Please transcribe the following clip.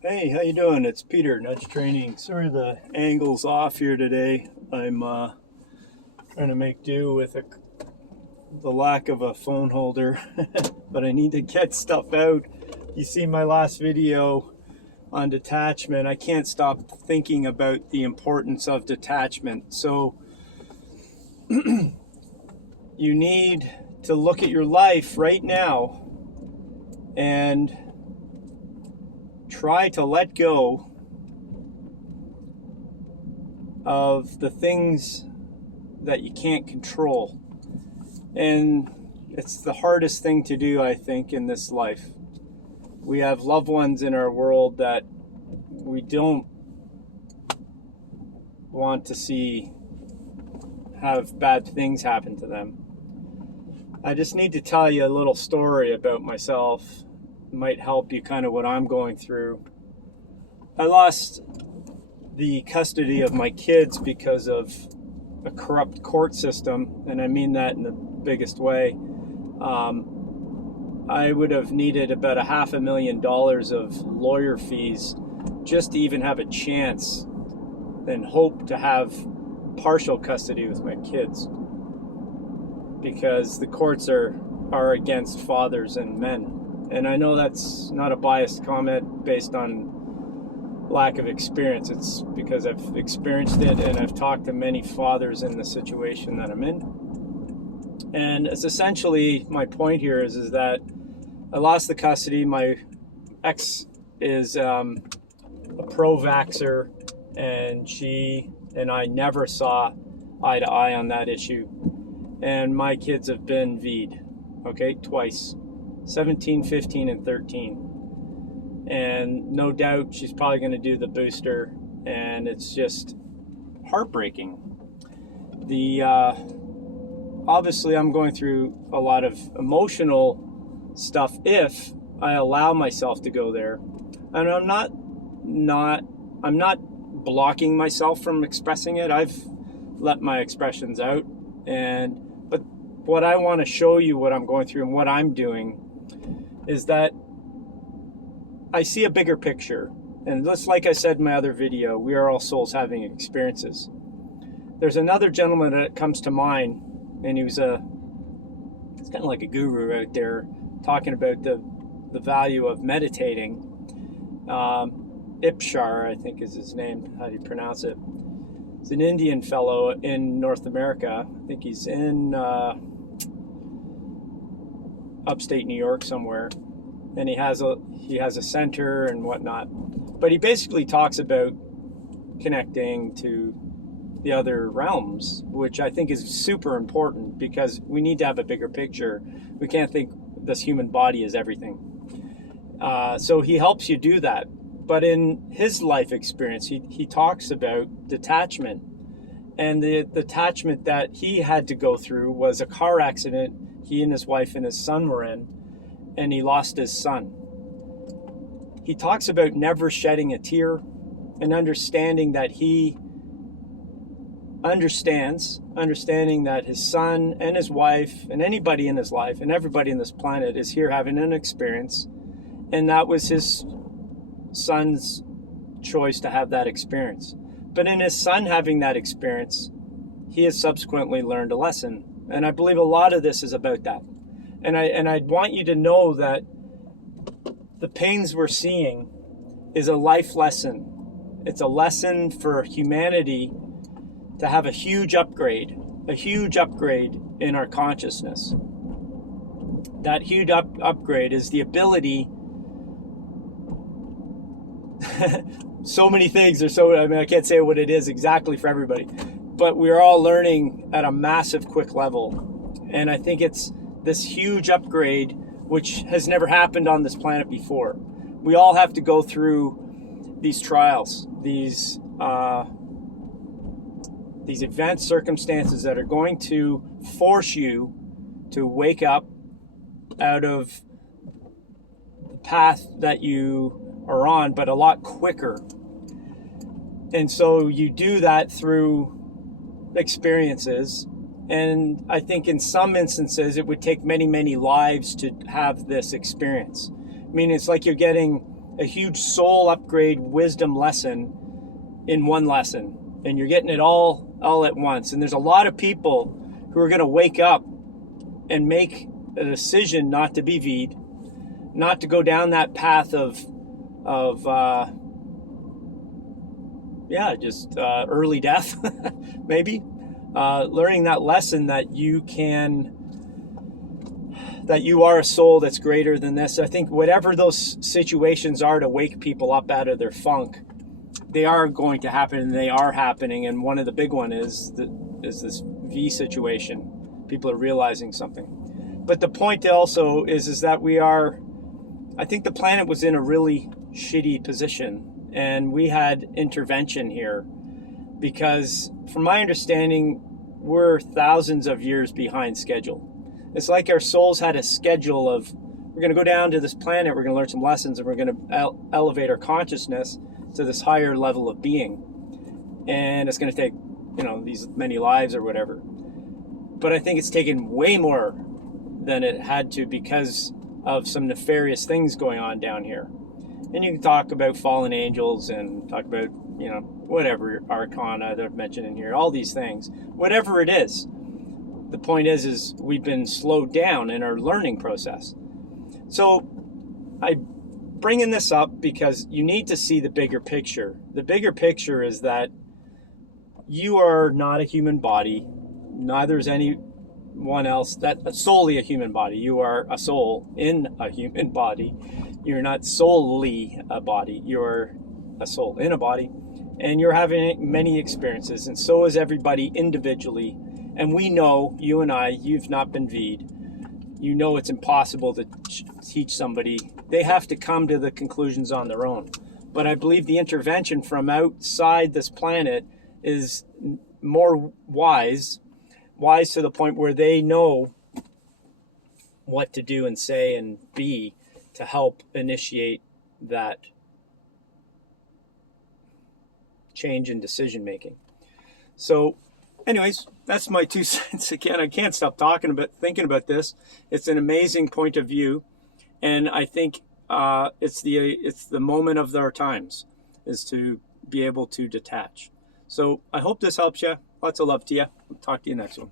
Hey, how you doing? It's Peter, Nudge Training. Sorry the angle's off here today. I'm trying to make do with the lack of a phone holder, but I need to get stuff out. You see my last video on detachment. I can't stop thinking about the importance of detachment. So you need to look at your life right now and try to let go of the things that you can't control. And it's the hardest thing to do, I think, in this life. We have loved ones in our world that we don't want to see have bad things happen to them. I just need to tell you a little story about myself. It might help you kind of what I'm going through. I lost the custody of my kids because of a corrupt court system, and I mean that in the biggest way. I would have needed about $500,000 of lawyer fees just to even have a chance and hope to have partial custody with my kids, because the courts are against fathers and men. And I know that's not a biased comment based on lack of experience. It's because I've experienced it and I've talked to many fathers in the situation that I'm in. And it's essentially, my point here is that I lost the custody. My ex is a pro-vaxxer, and she and I never saw eye to eye on that issue. And my kids have been V'd, okay, twice, 17, 15, and 13. And no doubt she's probably going to do the booster, and it's just heartbreaking. Obviously I'm going through a lot of emotional stuff if I allow myself to go there. And I'm not blocking myself from expressing it. I've let my expressions out, but what I want to show you, what I'm going through and what I'm doing, is that I see a bigger picture. And just like I said in my other video, we are all souls having experiences. There's another gentleman that comes to mind, and he's kind of like a guru out there talking about the value of meditating. Ipshar, I think is his name. How do you pronounce it? He's an Indian fellow in North America. I think he's in upstate New York somewhere. And he has a center and whatnot. But he basically talks about connecting to the other realms, which I think is super important, because we need to have a bigger picture. We can't think this human body is everything. So he helps you do that. But in his life experience, he talks about detachment. And the detachment that he had to go through was a car accident he and his wife and his son were in, and he lost his son. He talks about never shedding a tear and understanding that understanding that his son and his wife and anybody in his life and everybody in this planet is here having an experience, and that was his son's choice to have that experience. But in his son having that experience, he has subsequently learned a lesson, and I believe a lot of this is about that. And I want you to know that the pains we're seeing is a life lesson. It's a lesson for humanity to have a huge upgrade in our consciousness. That huge upgrade is the ability. So many things I can't say what it is exactly for everybody, but we're all learning at a massive, quick level. And I think it's this huge upgrade which has never happened on this planet before. We all have to go through these trials, these events, circumstances that are going to force you to wake up out of the path that you are on, but a lot quicker. And so you do that through experiences. And I think in some instances, it would take many, many lives to have this experience. I mean, it's like you're getting a huge soul upgrade wisdom lesson in one lesson, and you're getting it all at once. And there's a lot of people who are going to wake up and make a decision not to be V'd, not to go down that path of early death, maybe. Learning that lesson that you are a soul that's greater than this. I think whatever those situations are to wake people up out of their funk, they are going to happen, and they are happening. And one of the big one is this V situation. People are realizing something. But the point also is that I think the planet was in a really shitty position, and we had intervention here because, from my understanding, we're thousands of years behind schedule. It's like our souls had a schedule of, we're going to go down to this planet, we're going to learn some lessons, and we're going to elevate our consciousness to this higher level of being. And it's going to take, these many lives or whatever. But I think it's taken way more than it had to because of some nefarious things going on down here. And you can talk about fallen angels and talk about, whatever arcana that I've mentioned in here, all these things, whatever it is. The point is we've been slowed down in our learning process. So I'm bringing this up because you need to see the bigger picture. The bigger picture is that you are not a human body. Neither is anyone else that's solely a human body. You are a soul in a human body. You're not solely a body. You're a soul in a body. And you're having many experiences. And so is everybody individually. And we know, you and I, you've not been V'd. You know it's impossible to teach somebody. They have to come to the conclusions on their own. But I believe the intervention from outside this planet is more wise to the point where they know what to do and say and be to help initiate that change in decision making. So anyways, that's my 2 cents. Again, I can't stop thinking about this. It's an amazing point of view, and I think it's the moment of our times is to be able to detach. So I hope this helps you. Lots of love to you. I'll talk to you next one.